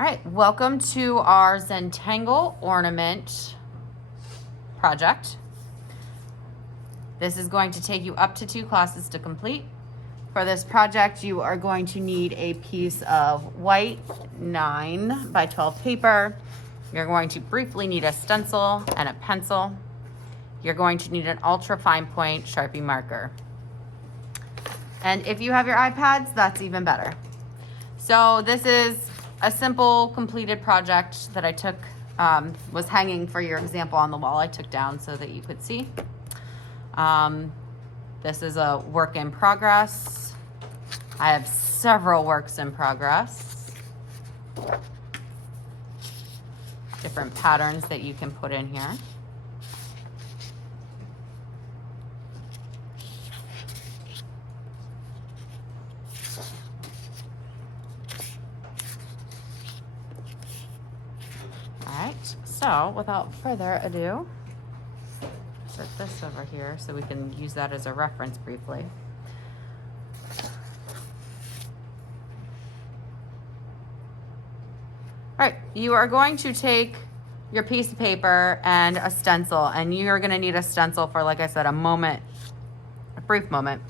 All right, welcome to our Zentangle Ornament project. This is going to take you up to 2 classes to complete. For this project, you are going to need a piece of white 9 by 12 paper. You're going to briefly need a stencil and a pencil. You're going to need an ultra fine point Sharpie marker. And if you have your iPads, that's even better. So this is a simple completed project that I took, was hanging for your example on the wall. I took down so that you could see. This is a work in progress. I have several works in progress. Different patterns that you can put in here. Alright, so without further ado, set this over here so we can use that as a reference briefly. Alright, you are going to take your piece of paper and a stencil, and you are going to need a stencil for, like I said, a brief moment.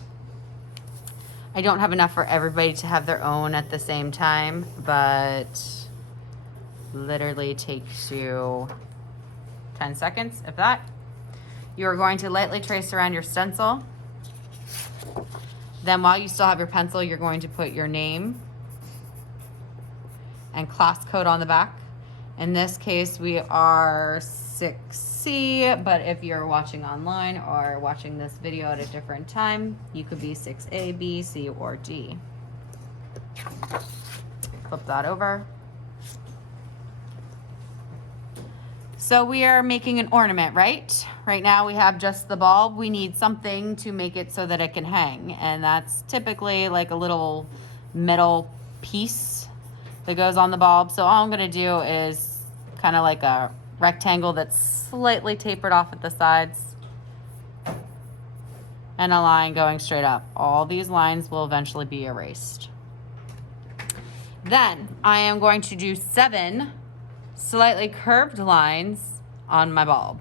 I don't have enough for everybody to have their own at the same time, but literally takes you 10 seconds, if that. You are going to lightly trace around your stencil. Then while you still have your pencil, you're going to put your name and class code on the back. In this case, we are 6C, but if you're watching online or watching this video at a different time, you could be 6A, B, C, or D. Flip that over. So we are making an ornament, right? Right now we have just the bulb. We need something to make it so that it can hang. And that's typically like a little metal piece that goes on the bulb. So all I'm gonna do is kind of like a rectangle that's slightly tapered off at the sides and a line going straight up. All these lines will eventually be erased. Then I am going to do 7 slightly curved lines on my bulb,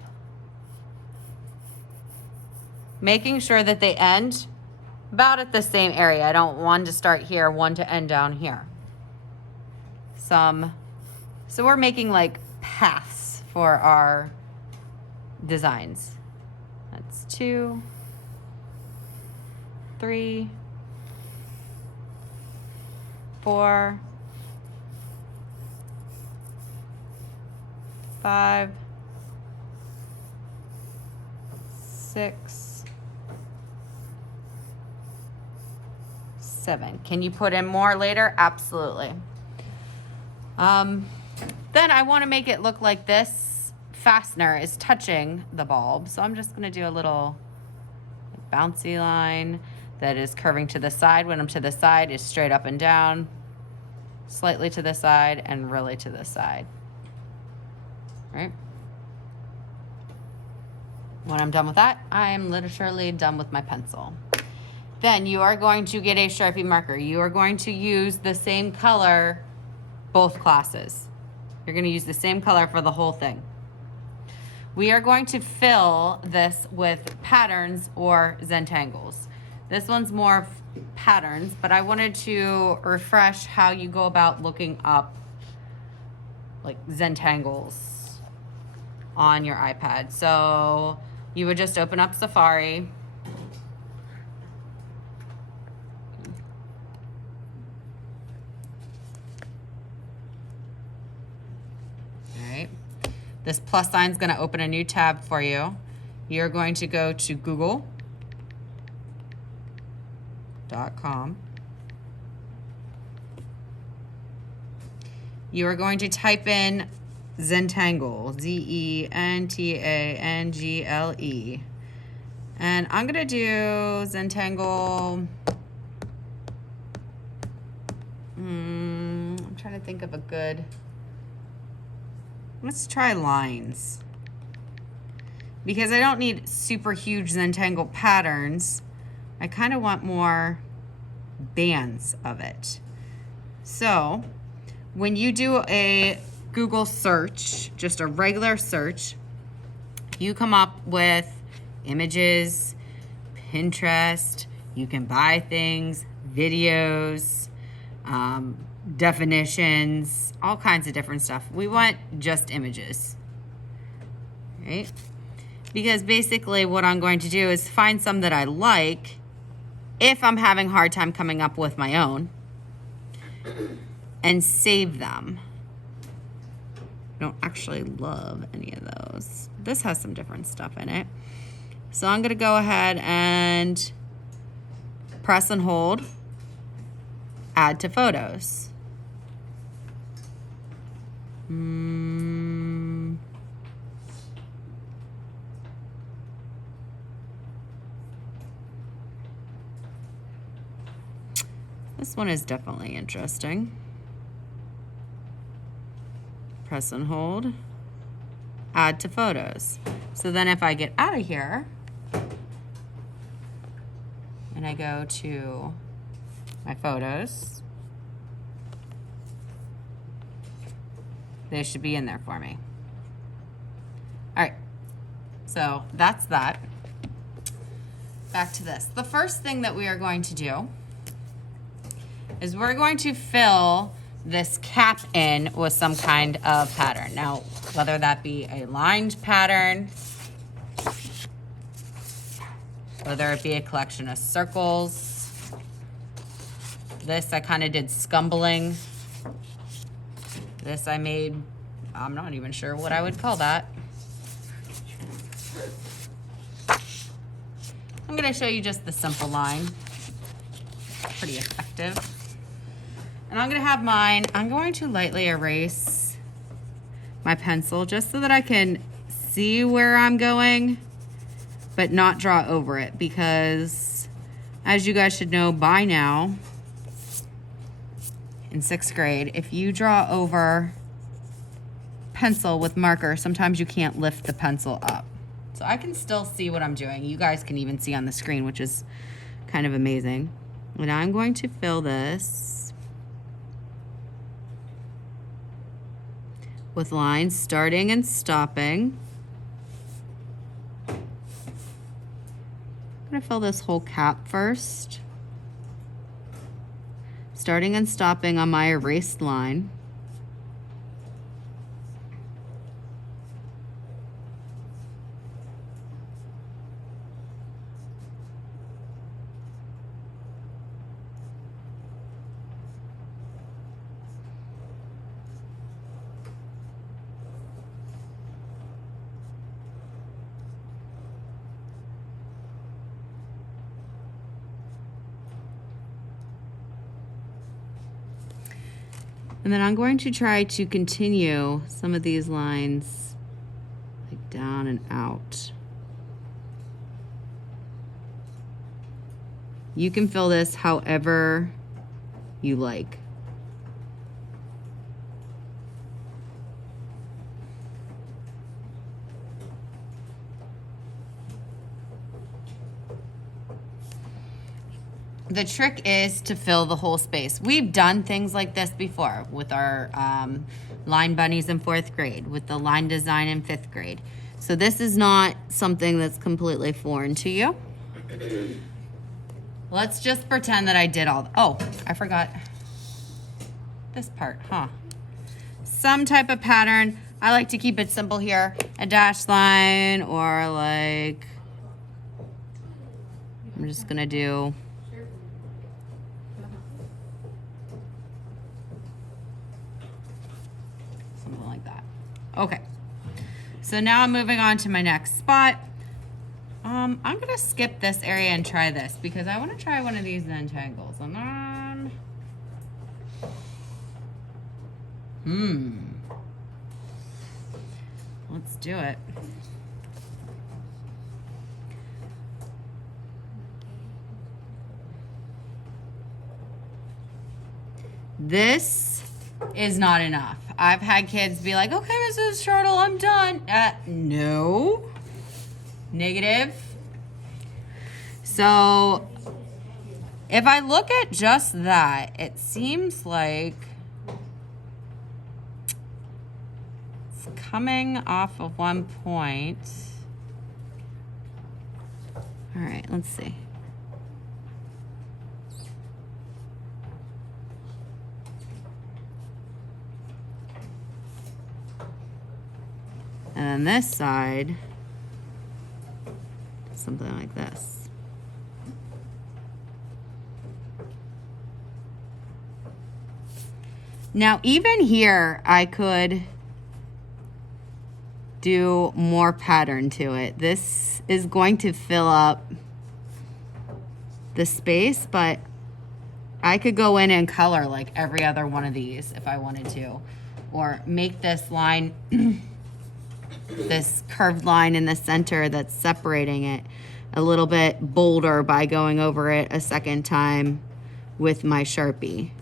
making sure that they end about at the same area. I don't want to start here, one to end down here. So we're making like paths for our designs. That's 2, 3, 4, 5, 6, 7. Can you put in more later? Absolutely. Then I want to make it look like this fastener is touching the bulb. So I'm just going to do a little bouncy line that is curving to the side. When I'm to the side, is straight up and down, slightly to the side, and really to the side. Right? When I'm done with that, I am literally done with my pencil. Then you are going to get a Sharpie marker. You are going to use the same color both classes. You're going to use the same color for the whole thing. We are going to fill this with patterns or Zentangles. This one's more patterns, but I wanted to refresh how you go about looking up like Zentangles on your iPad. So you would just open up Safari. All right. This plus sign is going to open a new tab for you. You're going to go to google.com. You are going to type in Zentangle, Zentangle. And I'm going to do Zentangle. I'm trying to think of a good. Let's try lines. Because I don't need super huge Zentangle patterns. I kind of want more bands of it. So when you do a Google search, just a regular search, you come up with images, Pinterest, you can buy things, videos, definitions, all kinds of different stuff. We want just images, right? Because basically what I'm going to do is find some that I like if I'm having a hard time coming up with my own and save them. I don't actually love any of those. This has some different stuff in it. So I'm gonna go ahead and press and hold, add to photos. This one is definitely interesting. Press and hold, add to photos. So then if I get out of here and I go to my photos, they should be in there for me. All right, so that's that. Back to this. The first thing that we are going to do is we're going to fill this cap in with some kind of pattern. Now, whether that be a lined pattern, whether it be a collection of circles. This I kind of did scumbling. This I made, I'm not even sure what I would call that. I'm gonna show you just the simple line. Pretty effective. And I'm gonna have mine, I'm going to lightly erase my pencil just so that I can see where I'm going, but not draw over it, because as you guys should know by now, in 6th grade, if you draw over pencil with marker, sometimes you can't lift the pencil up. So I can still see what I'm doing. You guys can even see on the screen, which is kind of amazing. And I'm going to fill this with lines starting and stopping. I'm gonna fill this whole cap first, starting and stopping on my erased line. And then I'm going to try to continue some of these lines like down and out. You can fill this however you like. The trick is to fill the whole space. We've done things like this before with our line bunnies in 4th grade, with the line design in 5th grade. So this is not something that's completely foreign to you. Let's just pretend that I did all, oh, I forgot this part, huh? Some type of pattern. I like to keep it simple here. A dash line, or like, I'm just gonna do something like that. Okay, so now I'm moving on to my next spot. I'm gonna skip this area and try this because I want to try one of these Zentangles. And let's do it. This is not enough. I've had kids be like, okay, Mrs. Turtle, I'm done. No. Negative. So if I look at just that, it seems like It's coming off of one point. All right, let's see. And then this side, something like this. Now, even here, I could do more pattern to it. This is going to fill up the space, but I could go in and color like every other one of these if I wanted to, or make this line this curved line in the center that's separating it a little bit bolder by going over it a second time with my Sharpie. It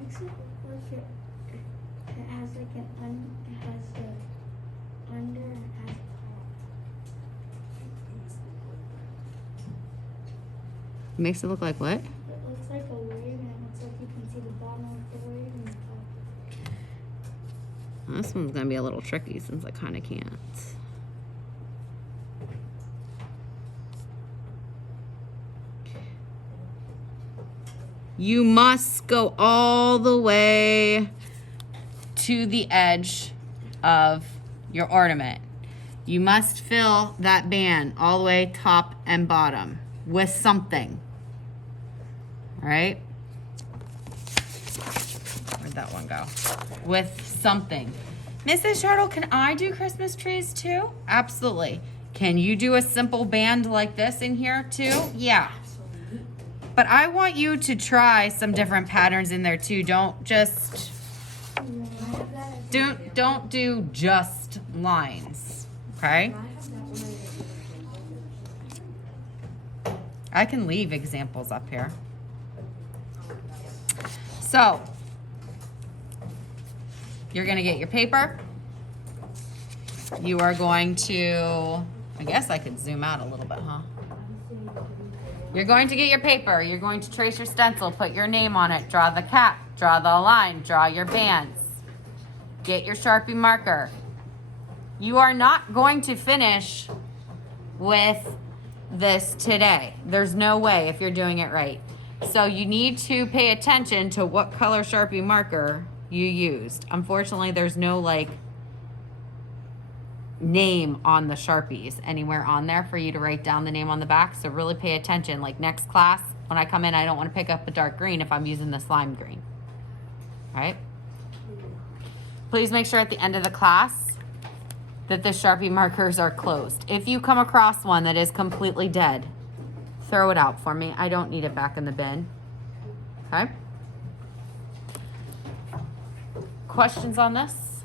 makes it look like it has like it has the under and it has It makes it look like what? it looks like a wave and it looks like you can see the bottom of the wave and the top. This one's gonna be a little tricky since I kind of can't. You must go all the way to the edge of your ornament. You must fill that band all the way top and bottom with something. All right? Where'd that one go? With something. Mrs. Shuttle, can I do Christmas trees too? Absolutely. Can you do a simple band like this in here too? Yeah. But I want you to try some different patterns in there too. Don't just don't do just lines. Okay? I can leave examples up here. So, you're gonna get your paper. You are going to, I guess I could zoom out a little bit, huh? You're going to get your paper. You're going to trace your stencil, put your name on it, draw the cap, draw the line, draw your bands. Get your Sharpie marker. You are not going to finish with this today. There's no way if you're doing it right. So you need to pay attention to what color Sharpie marker you used. Unfortunately, there's no like name on the Sharpies anywhere on there for you to write down the name on the back. So really pay attention. Like next class, when I come in, I don't want to pick up a dark green if I'm using the slime green. All right? Please make sure at the end of the class that the Sharpie markers are closed. If you come across one that is completely dead, throw it out for me. I don't need it back in the bin. Okay? Questions on this?